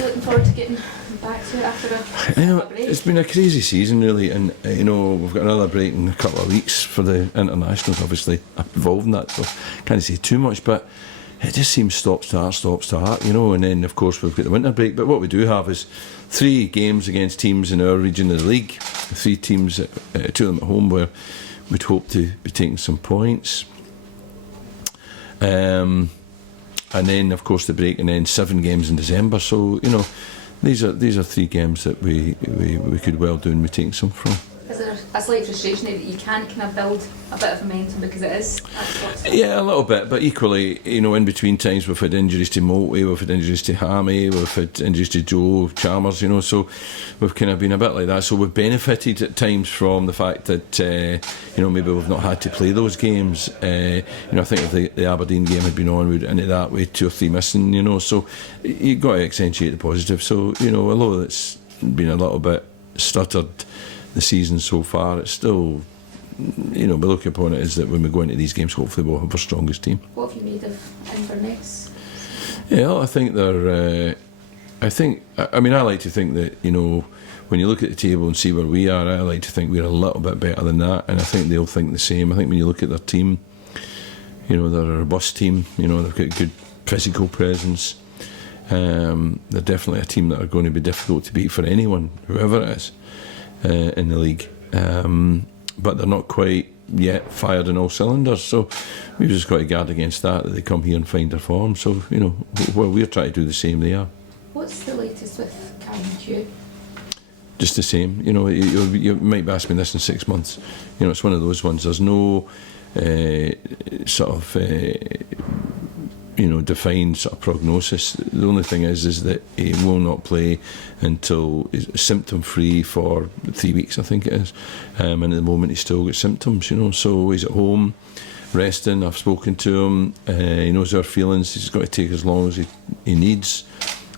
Looking forward to getting back to it after a break. It's been a crazy season, really, and we've got another break in a couple of weeks for the internationals. Obviously, I'm involved in that, so can't say too much. But it just seems stop start, And then, of course, we've got the winter break. But what we do have is 3 games against teams in our region of the league. 3 teams, 2 of them at home, where we'd hope to be taking some points. And then, of course, the break, and then 7 games in December. So, these are 3 games that we could well do and be taking some from. Is there a slight frustration that you can't kind of build a bit of momentum because it is? Yeah, a little bit, but equally, in between times we've had injuries to Moulty, we've had injuries to Hammy, we've had injuries to Joe Chalmers, so we've kind of been a bit like that. So we've benefited at times from the fact that, maybe we've not had to play those games. I think if the Aberdeen game had been on, we'd into that way 2 or 3 missing, so you've got to accentuate the positive. So, although it's been a little bit stuttered the season so far, it's still, we look upon it as that when we go into these games, hopefully we'll have our strongest team. What have you made of Inverness? Yeah, I think they're. I like to think that when you look at the table and see where we are, I like to think we're a little bit better than that, and I think they'll think the same. I think when you look at their team, they're a robust team. They've got good physical presence. They're definitely a team that are going to be difficult to beat for anyone, whoever it is. In the league, but they're not quite yet fired in all cylinders, so we've just got to guard against that they come here and find their form. So while we're trying to do the same, they are. What's the latest with Cam Q? Just the same. You might be asking me this in 6 months. It's one of those ones. There's no defined sort of prognosis. The only thing is that he will not play until he's symptom free for 3 weeks, I think it is. And at the moment he's still got symptoms, so he's at home resting. I've spoken to him. He knows our feelings. He's got to take as long as he needs,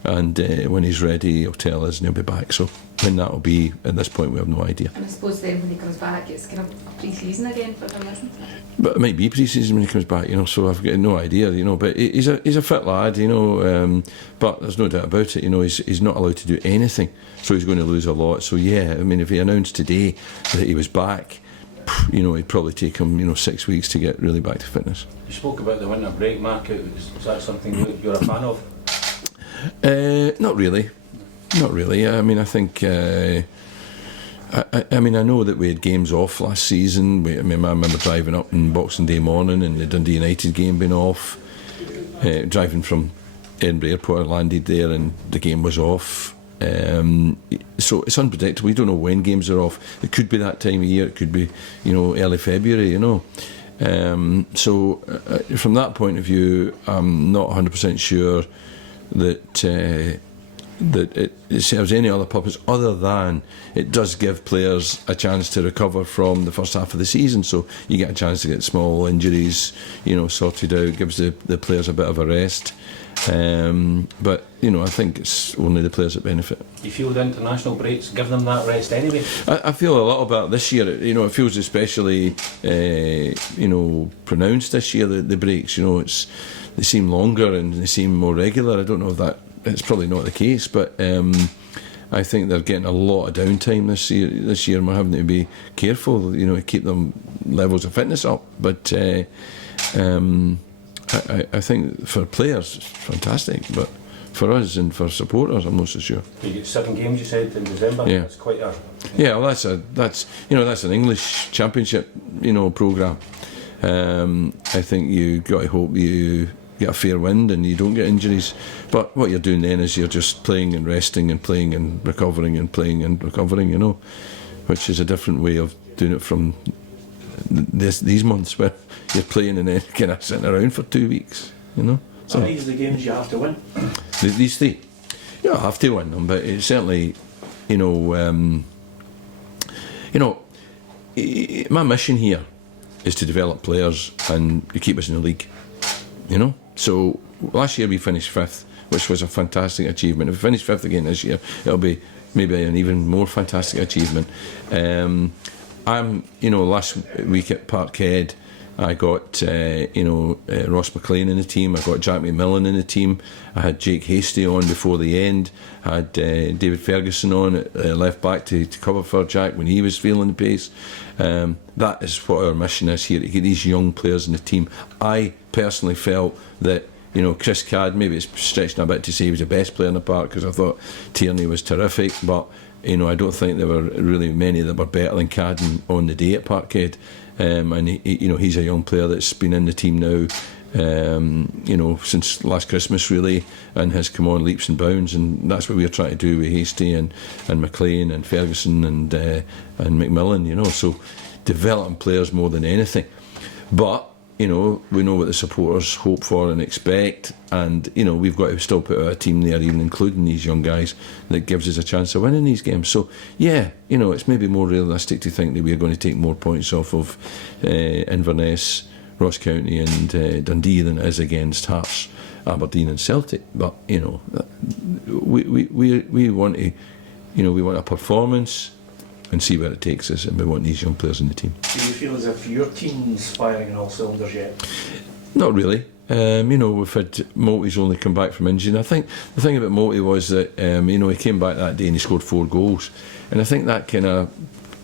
and when he's ready he'll tell us and he'll be back. So when that will be, at this point we have no idea. And I suppose then when he comes back it's kind of a pre-season again for him, isn't it? But it might be pre-season when he comes back, so I've got no idea, but he's a fit lad, but there's no doubt about it, he's not allowed to do anything, so he's going to lose a lot. So yeah, if he announced today that he was back, it'd probably take him 6 weeks to get really back to fitness. You spoke about the winter break, Mark. Is that something you're a fan of? Not really. I think I know that we had games off last season. I remember driving up on Boxing Day morning and the Dundee United game being off. Driving from Edinburgh Airport, I landed there and the game was off. So it's unpredictable. We don't know when games are off. It could be that time of year. It could be, early February. So from that point of view, I'm not 100% sure that it serves any other purpose other than it does give players a chance to recover from the first half of the season. So you get a chance to get small injuries, sorted out. Gives the players a bit of a rest. But I think it's only the players that benefit. You feel the international breaks give them that rest anyway? I feel a little bit this year. It feels especially pronounced this year. The breaks. They seem longer and they seem more regular. I don't know if that. It's probably not the case, but I think they're getting a lot of downtime this year, and we're having to be careful, to keep them levels of fitness up. But I think for players, it's fantastic. But for us and for supporters, I'm not so sure. You get 7 games, you said, in December. Yeah, that's quite a. Yeah, well, that's an English Championship, programme. I think you got to hope you get a fair wind and you don't get injuries, but what you're doing then is you're just playing and resting and playing and recovering and playing and recovering, which is a different way of doing it from these months where you're playing and then kind of sitting around for 2 weeks, So these are the games you have to win? These 3, I have to win them, but it's certainly, my mission here is to develop players and to keep us in the league, So last year we finished 5th, which was a fantastic achievement. If we finish 5th again this year, it'll be maybe an even more fantastic achievement. Last week at Parkhead, I got Ross McLean in the team. I got Jack McMillan in the team. I had Jake Hasty on before the end. I had David Ferguson on at left back to cover for Jack when he was feeling the pace. That is what our mission is here, to get these young players in the team. I personally felt that Chris Cadd, maybe it's stretching a bit to say he was the best player in the park, because I thought Tierney was terrific, but I don't think there were really many that were better than Cadd on the day at Parkhead. And he's a young player that's been in the team now, since last Christmas really, and has come on leaps and bounds, and that's what we're trying to do with Hasty and McLean and Ferguson and McMillan. So developing players more than anything. But we know what the supporters hope for and expect, and we've got to still put out a team there, even including these young guys, that gives us a chance of winning these games. So yeah, it's maybe more realistic to think that we're going to take more points off of Inverness, Ross County and Dundee than it is against Hearts, Aberdeen and Celtic. But we want to we want a performance and see where it takes us, and we want these young players in the team. Do you feel as if your team's firing on all cylinders yet? Not really. We've had Multy's only come back from injury, and I think the thing about Multy was that he came back that day and he scored 4 goals, and I think that kind of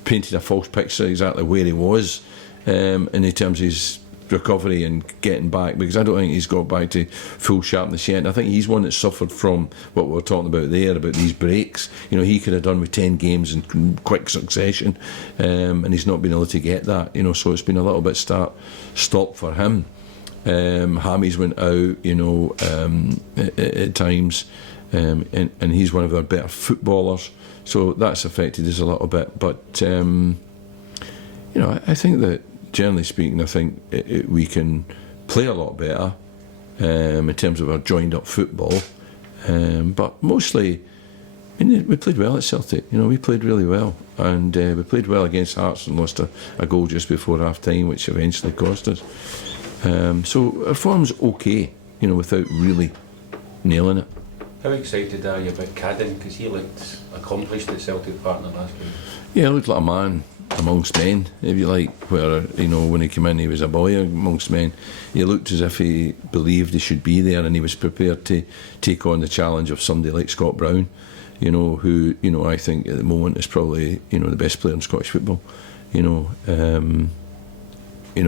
painted a false picture exactly where he was in terms of his recovery and getting back, because I don't think he's got back to full sharpness yet. And I think he's one that suffered from what we were talking about there, about these breaks. He could have done with 10 games in quick succession, and he's not been able to get that. So it's been a little bit stop for him. Hammy's went out, at times, and he's one of our better footballers, so that's affected us a little bit. But I think that, generally speaking, I think we can play a lot better in terms of our joined up football, but mostly we played well at Celtic. We played really well, and we played well against Hearts and lost a goal just before half time, which eventually cost us. So our form's okay, without really nailing it. How excited are you about Cadden? Because he looked accomplished at Celtic Partner last week. Yeah, he looked like a man amongst men, if you like, where, when he came in he was a boy amongst men. He looked as if he believed he should be there, and he was prepared to take on the challenge of somebody like Scott Brown, who, I think at the moment is probably, the best player in Scottish football.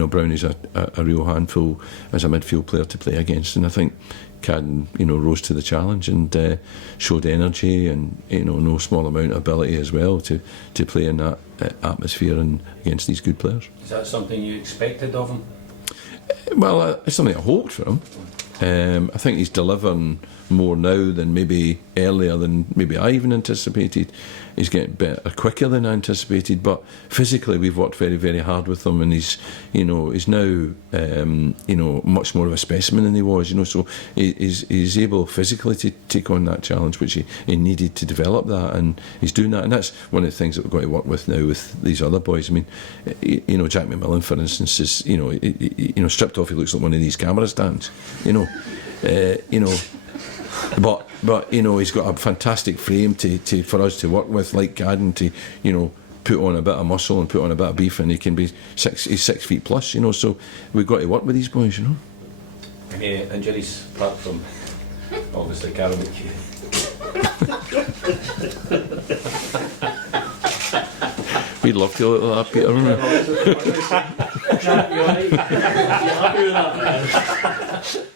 Brown is a real handful as a midfield player to play against, and I think Cadden, rose to the challenge and showed energy and no small amount of ability as well to play in that atmosphere and against these good players. Is that something you expected of him? Well, it's something I hoped for him. I think he's delivering more now than maybe earlier than maybe I even anticipated. He's getting better quicker than I anticipated, but physically we've worked very, very hard with him, and he's now much more of a specimen than he was, so he's able physically to take on that challenge, which he needed to develop that, and he's doing that, and that's one of the things that we've got to work with now with these other boys. I mean, Jack McMillan, for instance, is stripped off, he looks like one of these camera stands, But he's got a fantastic frame for us to work with, like Cadden, to put on a bit of muscle and put on a bit of beef, and he's 6 feet plus, so we've got to work with these boys, Any injuries apart from obviously Carol McGhee? We'd love to look like that, Peter, wouldn't we? Jack, you alright? You happy with that?